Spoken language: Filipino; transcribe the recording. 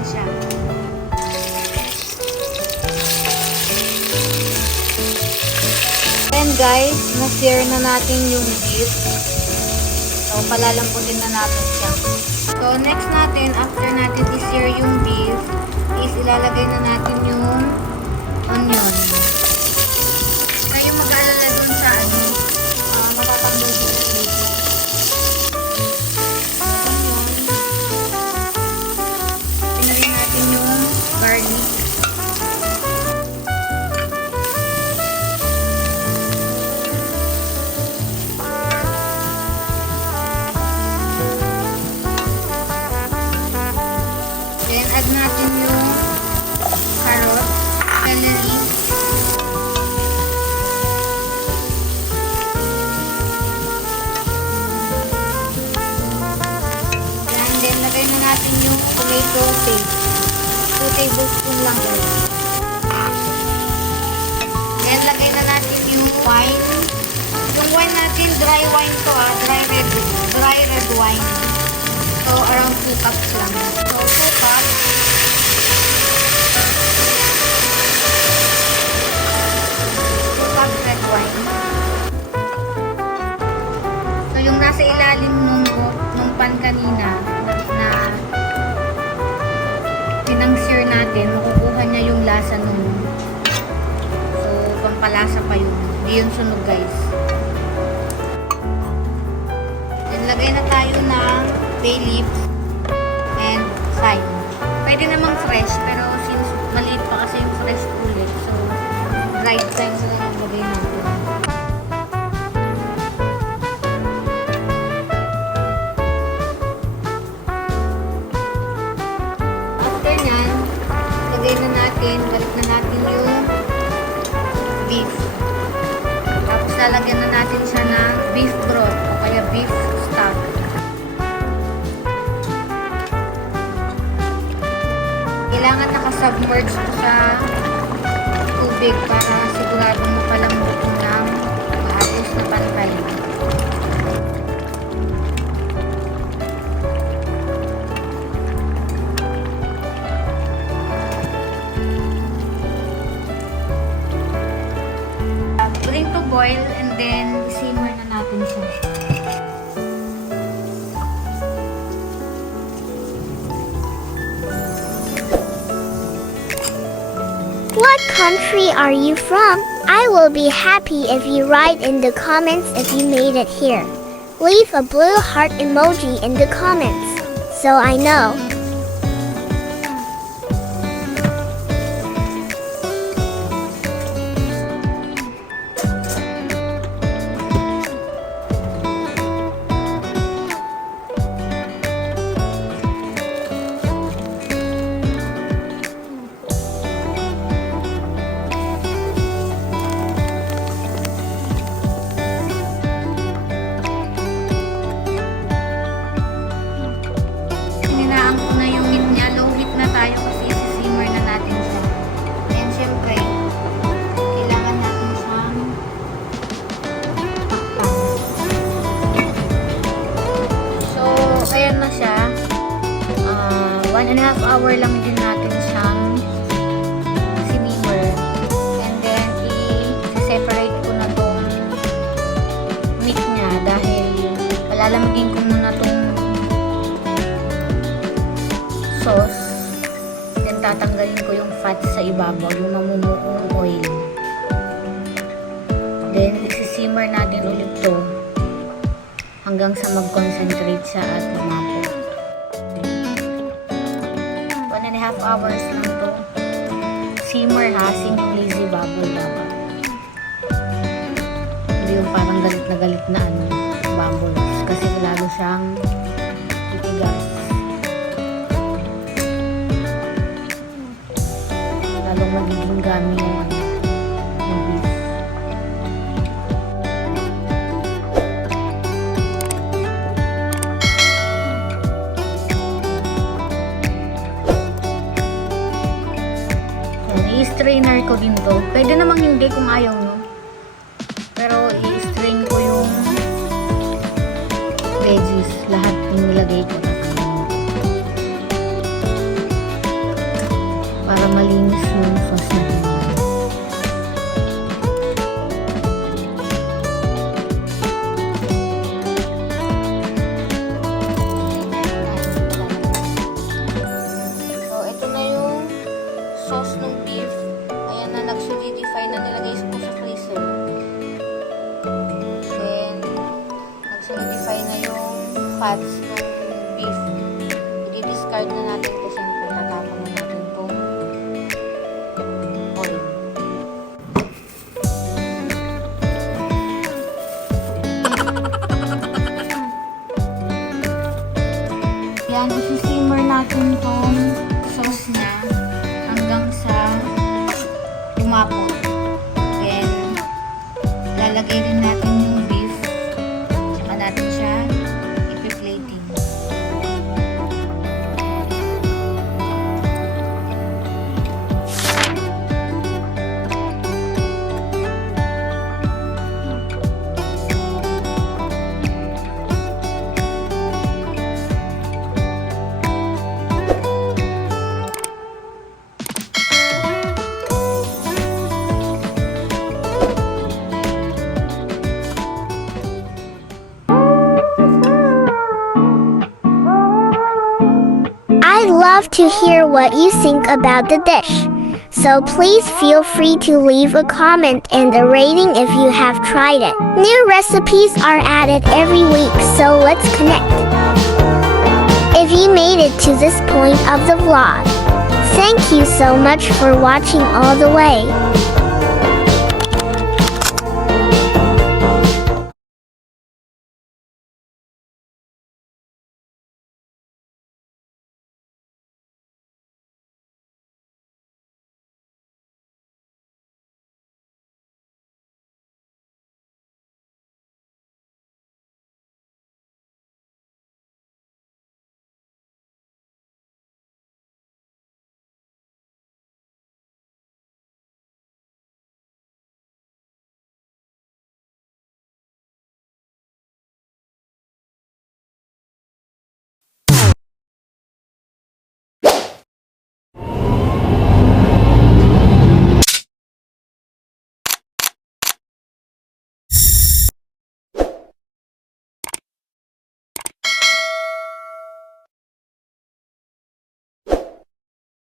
natin siya. And guys, na-sear na natin yung beef. So, palalambutin na natin siya. So, next natin, after natin i-sear yung beef, is ilalagay na natin yung onion. Kayo mag-aalala dun sa matatanggal din na dito. Pinagay natin yung garlic. Then, add natin yung carrot, celery, and then lagay na natin yung tomato paste. 2 tablespoons lang guys. Then lagay na natin yung wine. Yung wine natin, dry wine to dry red wine. So around 2 cups lang. So 2 cups. Red wine. So, yung nasa ilalim nung pan kanina na pinang-sear natin, makukuha niya yung lasa nung so, pampalasa pa yun. Hindi yun sunog guys. Then, lagay na tayo ng bay leaves and thyme. Pwede namang fresh, pero since maliit pa kasi yung fresh ulit, so dried thyme na lang lagay natin. After nyan, lagay na natin, balik na natin yung beef. Tapos lalagyan na natin siya ng beef broth o kaya beef stock. Kailangan nakasubmerge ko sa tubig para siguradong mapalambot ng maayos na pantay. Bring to boil and then simmer na natin siya. What country are you from? I will be happy if you write in the comments if you made it here. Leave a blue heart emoji in the comments, so I know. Hinaan ko na yung meat niya. Low heat na tayo kasi simmer na natin siya. And syempre, kailangan natin siyang takpan. So, ayan na siya. 1.5 hour lang din natin siyang sinimmer. And then, i-separate ko na tong meat niya dahil palalamigin ko muna tong sauce. Then, tatanggalin ko yung fat sa ibabaw, yung mamumukong oil. Then, isi-simmer natin ulit to hanggang sa mag-concentrate siya at lumapo. 1.5 hours lang to. Simmer ha, singing lazy bubble dapat. Hindi yung parang galit na bubbles. Kasi lalo siyang titigas. Lalong magiging gami yung beef. I-strainer ko din to. Pwede namang hindi kung ayaw nyo. Pero i-strain ko yung veggies. Lahat yung nilagay ko. na natin ito, siyempre tatapon na natin itong oil. Yan, isi-simmer natin itong sauce niya hanggang sa umapot. Then, lalagay rin natin yung beef. Tsaka natin siya ipi-plating. I'd love to hear what you think about the dish. So please feel free to leave a comment and a rating if you have tried it. New recipes are added every week, so let's connect. If you made it to this point of the vlog, thank you so much for watching all the way.